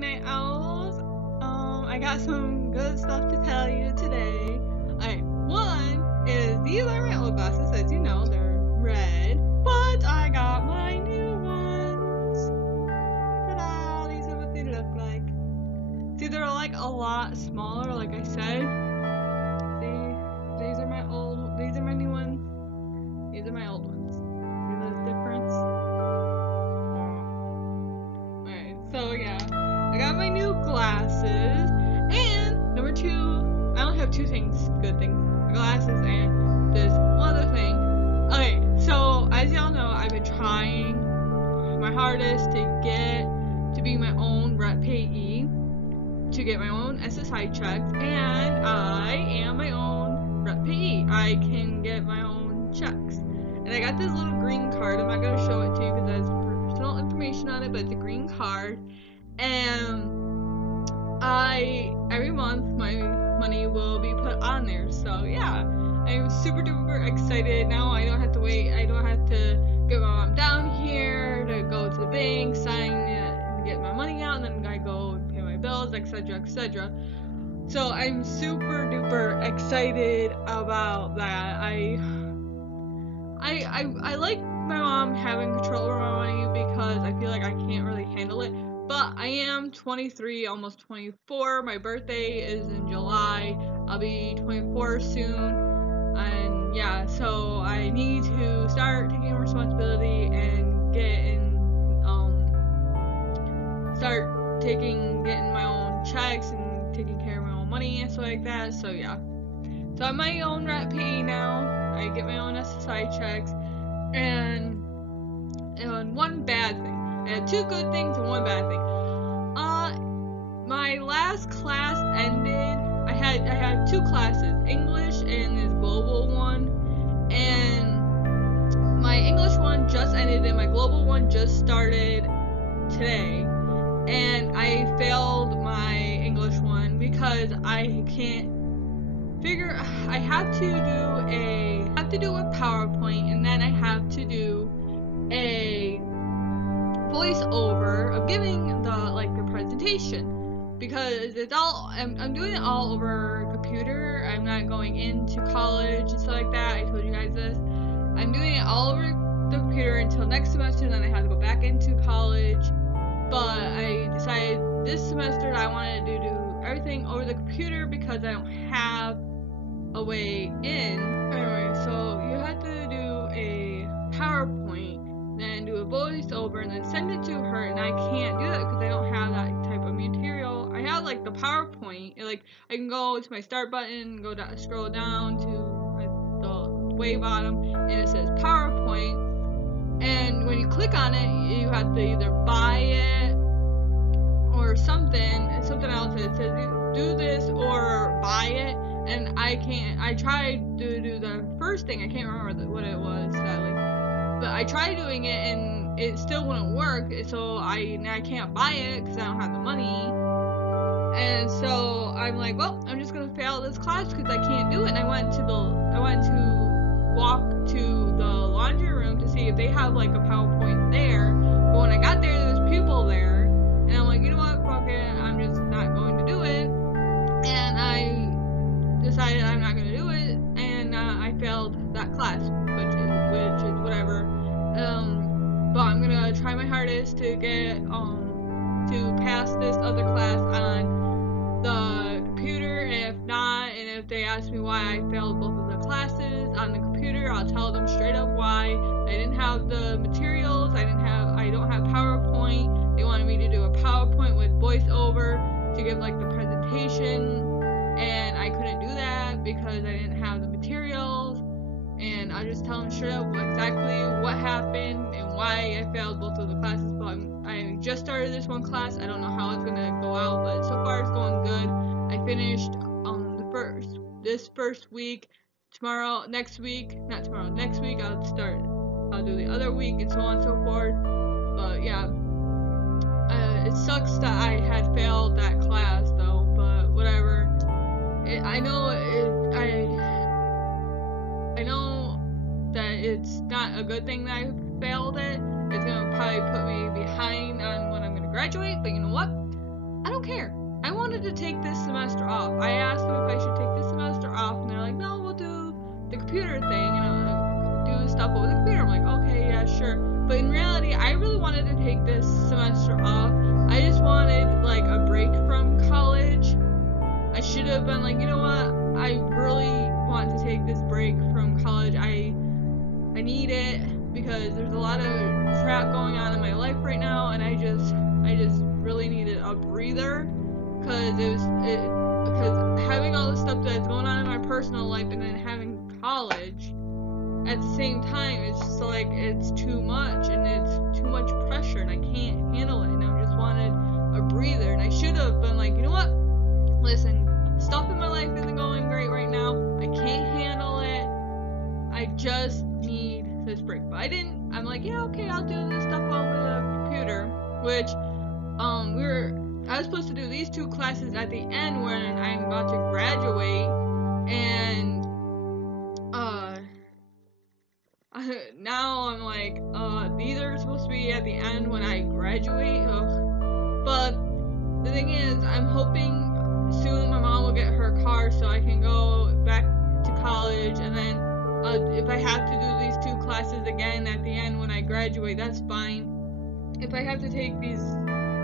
Night Owls. I got some good stuff to tell you today. Alright, one is these are my old glasses, as you know, they're red, but I got my new ones. Ta-da! These are what they look like. See, they're like a lot smaller, like I said. See, these are my new ones. These are my old ones. See the difference? Alright, so yeah, I got my new glasses, and number two, I only have two good things, my glasses and this one other thing. Okay, so as y'all know, I've been trying my hardest to be my own rep payee, to get my own SSI checks, and I am my own rep payee. I can get my own checks. And I got this little green card. I'm not going to show it to you because it has personal information on it, but it's a green card. And every month, my money will be put on there. So yeah, I'm super duper excited. Now I don't have to wait. I don't have to get my mom down here to go to the bank, sign it, and get my money out, and then I go and pay my bills, etc., etc. So I'm super duper excited about that. I like my mom having control over my money because I feel like I can't really handle it. But I am 23, almost 24. My birthday is in July. I'll be 24 soon. And yeah, so I need to start taking responsibility and getting my own checks and taking care of my own money and stuff like that. So yeah. So I'm my own rep payee now. I get my own SSI checks. And one bad thing. I had two good things and one bad thing. My last class ended. I had two classes, English and this global one. And my English one just ended and my global one just started today. And I failed my English one because I can't figure. I have to do a PowerPoint, and then I have to do a voiceover of giving the presentation, because it's all I'm doing it all over computer. I'm not going into college and stuff like that. I told you guys this. I'm doing it all over the computer until next semester, and then I have to go back into college. But I decided this semester I wanted to do everything over the computer because I don't have a way in. Anyway, so you have to do a PowerPoint, then do a voiceover, and then send it to her, and I can't do that because I don't have that type of material. I have the PowerPoint, I can go to my start button, scroll down to the way bottom, and it says PowerPoint, and when you click on it, you have to either buy it or something else. It says do this or buy it, and I can't. I tried to do the first thing. I can't remember what it was, sadly. But I tried doing it, and it still wouldn't work. So I can't buy it because I don't have the money. And so I'm like, well, I'm just gonna fail this class because I can't do it. And I went to walk to the laundry room to see if they have a PowerPoint there. But when I got there, there was people there, and I'm like, you know what, fuck it, I'm just not going to do it. And I decided I'm not gonna do it, and I failed that class, which is whatever. But I'm gonna try my hardest to get to pass this other class on the computer, and if not, and if they ask me why I failed both of the classes on the computer, I'll tell them straight up why. I didn't have the materials, I don't have PowerPoint. They wanted me to do a PowerPoint with voiceover to give the presentation, and I couldn't do that because I didn't have the materials. And I just tell them straight up exactly what happened and why I failed both of the classes. But I just started this one class. I don't know how it's gonna go out, but so far it's going good. I finished this first week. Next week I'll do the other week, and so on and so forth. But yeah, it sucks that I had failed that class though, but whatever. I know that it's not a good thing that I failed it. It's gonna probably put me behind on when I'm gonna graduate, but you know what? I don't care. I wanted to take this semester off. I asked them if I should take this semester off, and they're like, no, we'll do the computer thing, do stuff over the computer. I'm like, okay, yeah, sure. But in reality, I really wanted to take this semester off. I just wanted, like, a break from college. I should have been like, you know what, I really want to take this break from college. I need it, because there's a lot of crap going on in my life right now, and I just really needed a breather, because having all the stuff that's going on in my personal life and then having college at the same time, it's just like, it's too much, and it's too much pressure, and I can't handle it, and I just wanted a breather. And I should have been like, you know what, listen, stuff in my life isn't going great right now, I can't handle it, I just need this break. But I didn't. I'm like, yeah, okay, I'll do this stuff over the computer, which I was supposed to do these 2 classes at the end when I'm about to graduate, and now I'm like, these are supposed to be at the end when I graduate. But the thing is, I'm hoping soon my mom will get her car so I can go back to college, and then if I have to do these 2 classes again at the end when I graduate, that's fine. If I have to take these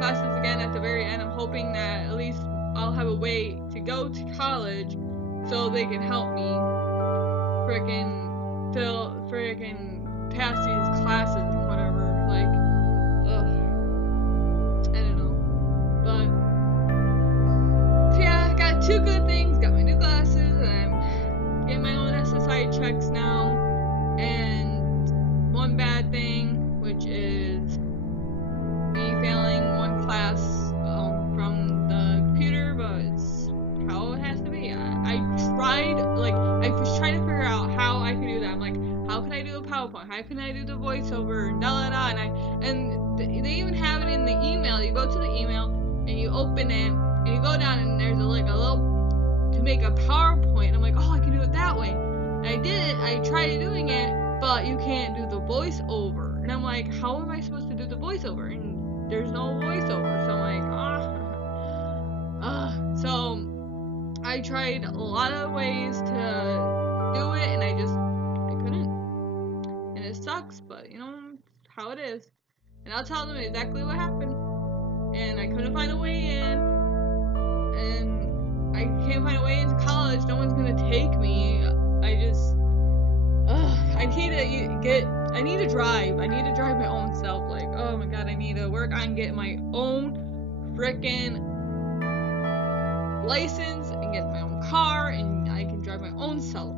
classes again at the very end, I'm hoping that at least I'll have a way to go to college so they can help me frickin' pass these classes and whatever. Like, I don't know. But yeah, I got 2 good things, got my new glasses, and I'm getting my own SSI checks now, and 1 bad thing, which is me failing 1 class from the computer, but it's how it has to be. I was trying to figure out how I could do that. I'm like, how can I do a PowerPoint? How can I do the voiceover? And and they even have it in the email. You go to the email and you open it and you go down and there's a little to make a PowerPoint. I'm like, oh, I can do it that way. And I did it. I tried doing it, but you can't do the voiceover. And I'm like, how am I supposed to do the voiceover? And there's no voiceover. So I'm like, so I tried a lot of ways to do it, and I couldn't. And it sucks, but you know, it's how it is. And I'll tell them exactly what happened. And I couldn't find a way in, and I can't find a way into college. No one's gonna take me. I need to drive. I need to drive my own self. Like, oh my god, I need to work on getting my own frickin' license and get my own car, and I can drive my own self.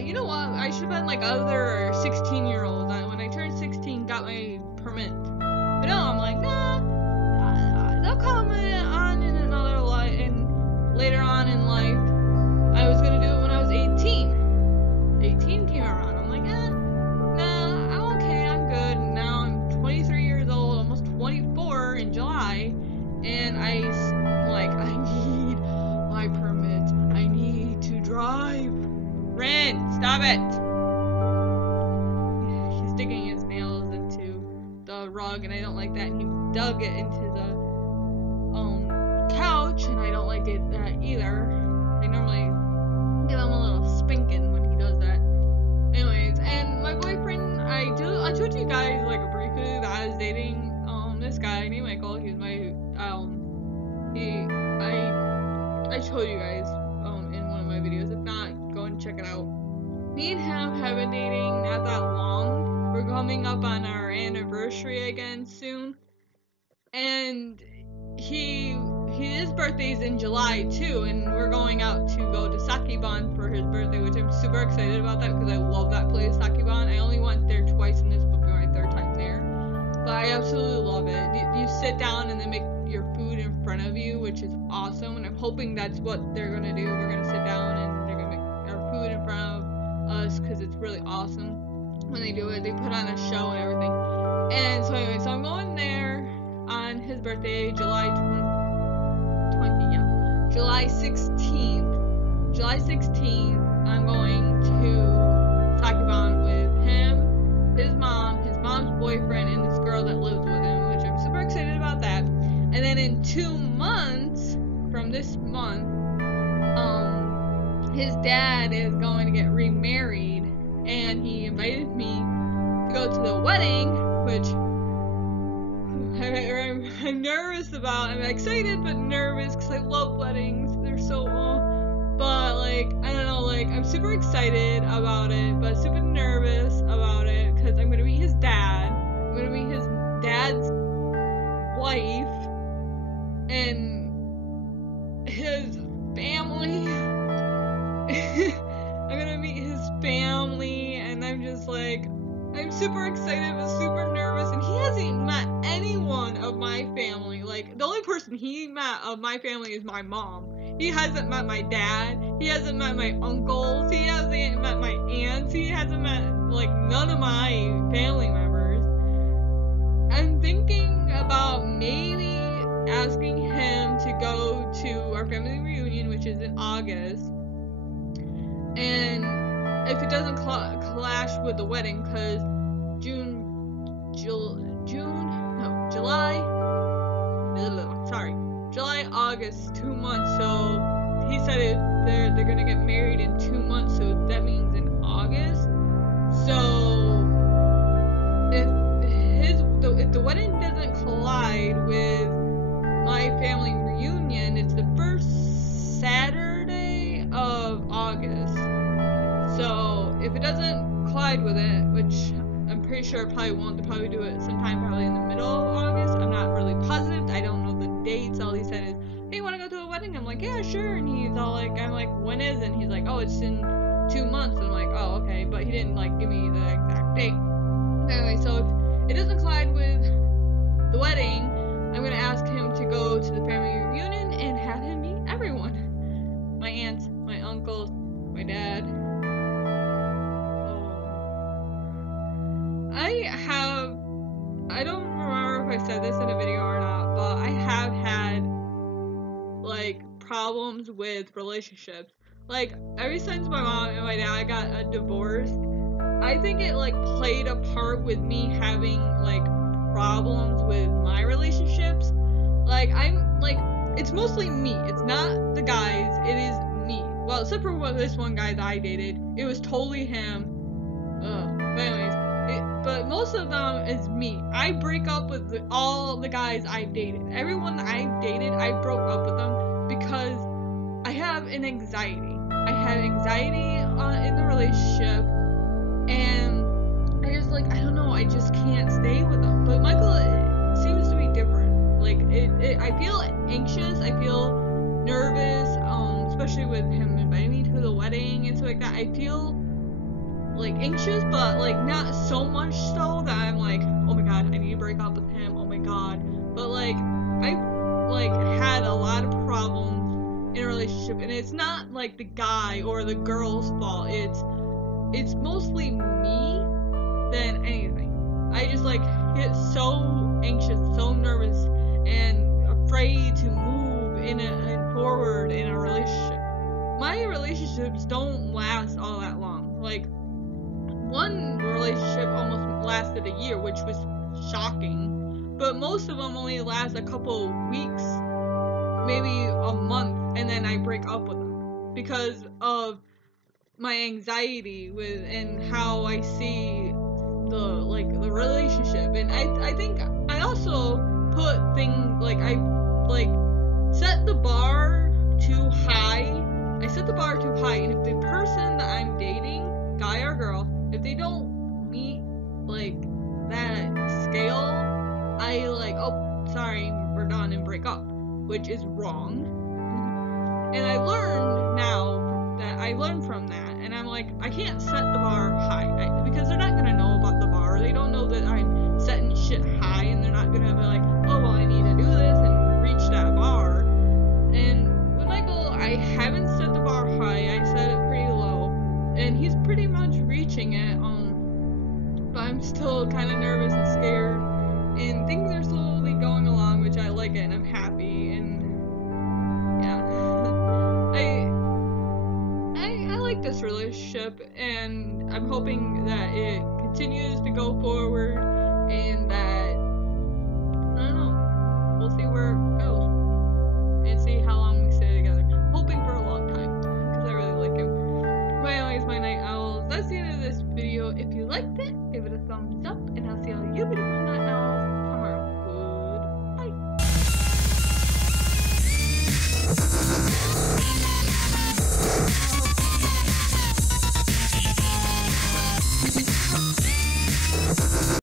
You know what? I should have been like other 16-year-olds. When I turned 16, got my permit. But no, I'm like, nah, they'll come on in another life, and later on in life, I was gonna do it when I was 18. 18 came around. I'm like, nah, I'm okay, I'm good. And now I'm 23 years old, almost 24 in July, and I need my permit. I need to drive. Ren, stop it! He's digging his nails into the rug, and I don't like that. And he dug it into the couch, and I don't like that either. I normally give him a little spanking when he does that. Anyways, and my boyfriend, I told you guys like briefly that I was dating this guy named Michael. He's my I told you guys in one of my videos. If not, go and check it out. Me and him have been dating not that long. We're coming up on our anniversary again soon, and his birthday's in July too, and we're going out to go to Sakiban for his birthday, which I'm super excited about that because I love that place, Sakiban. I only went there twice, and this will be my 3rd time there, but I absolutely love it. You sit down and they make your food in front of you, which is awesome, and I'm hoping that's what they're gonna do. We're gonna sit down and they're gonna make our food in front of us because it's really awesome when they do it. They put on a show and everything. And so anyway, so I'm going there on his birthday, July 16th. July 16th, I'm going to Sakiban with him, his mom's boyfriend, and this girl that lives with him, which I'm super excited about that. And then in in 2 months from this month, his dad is going to get remarried, and he invited me to go to the wedding, which I'm nervous about. I'm excited but nervous because I love weddings. They're so but like, I don't know, like, I'm super excited about it, but super nervous about it because I'm gonna meet his dad. I'm gonna meet his dad's wife and his family. I'm gonna meet his family, and I'm just like, I'm super excited but super nervous, and he hasn't met anyone of my family. Like, the only person he met of my family is my mom. He hasn't met my dad, he hasn't met my uncles, he hasn't met my aunts, he hasn't met, like, none of my family members. I'm thinking about maybe asking him to go to our family reunion, which is in August, and if it doesn't clash with the wedding, because July, August, 2 months, so he said they're gonna get married in 2 months, so that means in August. So if the wedding doesn't collide with my family reunion, it's the first Saturday of August. So if it doesn't collide with it, which I'm pretty sure it probably won't, they'll probably do it sometime probably in the middle of August. I'm not really positive. I don't know the dates. All he said is, hey, you want to go to a wedding? I'm like, yeah, sure. And he's all like, I'm like, when is it? And he's like, oh, it's in 2 months. And I'm like, oh, okay. But he didn't like give me the exact date. Anyway, so if it doesn't collide with the wedding, I'm gonna ask him to go to the family reunion and have him meet everyone. My aunts, my uncles, my dad. I don't remember if I said this in a video or not, but I have had, like, problems with relationships. Like, ever since my mom and my dad got a divorce, I think it, like, played a part with me having, like, problems with my relationships. Like, it's mostly me. It's not the guys, it is me. Well, except for this one guy that I dated, it was totally him. But anyways, but most of them is me. I break up with all the guys I've dated. Everyone that I've dated, I broke up with them because I have an anxiety. I had anxiety in the relationship, and I just, like, I don't know, I just can't stay with them. But Michael, it seems to be different. Like, I feel anxious, I feel nervous, especially with him inviting me to the wedding and stuff like that. I feel, like, anxious, but, like, not so much so that I'm like, oh my god, I need to break up with him, oh my god. But, like, I've, like, had a lot of problems in a relationship, and it's not, like, the guy or the girl's fault. It's mostly me than anything. I just, like, get so anxious, so nervous, and afraid to move forward in a relationship. My relationships don't last all that long. Like, one relationship almost lasted a year, which was shocking, but most of them only last a couple weeks, maybe a month, and then I break up with them because of my anxiety with and how I see the relationship. And I think I also put things, like, I, like, set the bar too high. I set the bar too high, and if the person that I'm dating, guy or girl, if they don't meet, like, that scale, I, like, oh, sorry, we're done, and break up, which is wrong. And I learned from that, and I'm like, I can't set the bar high, because they're not gonna know about the bar. They don't know that I'm setting shit high, and they're not gonna be like, oh, well, I need to do this and reach that bar. And with Michael, I haven't set the bar high. I set it pretty low, and he's pretty much reaching it. But I'm still kind of nervous and scared, and things are slowly going along, which I like it, and I'm happy, and yeah. I like this relationship, and I'm hoping that it continues to go forward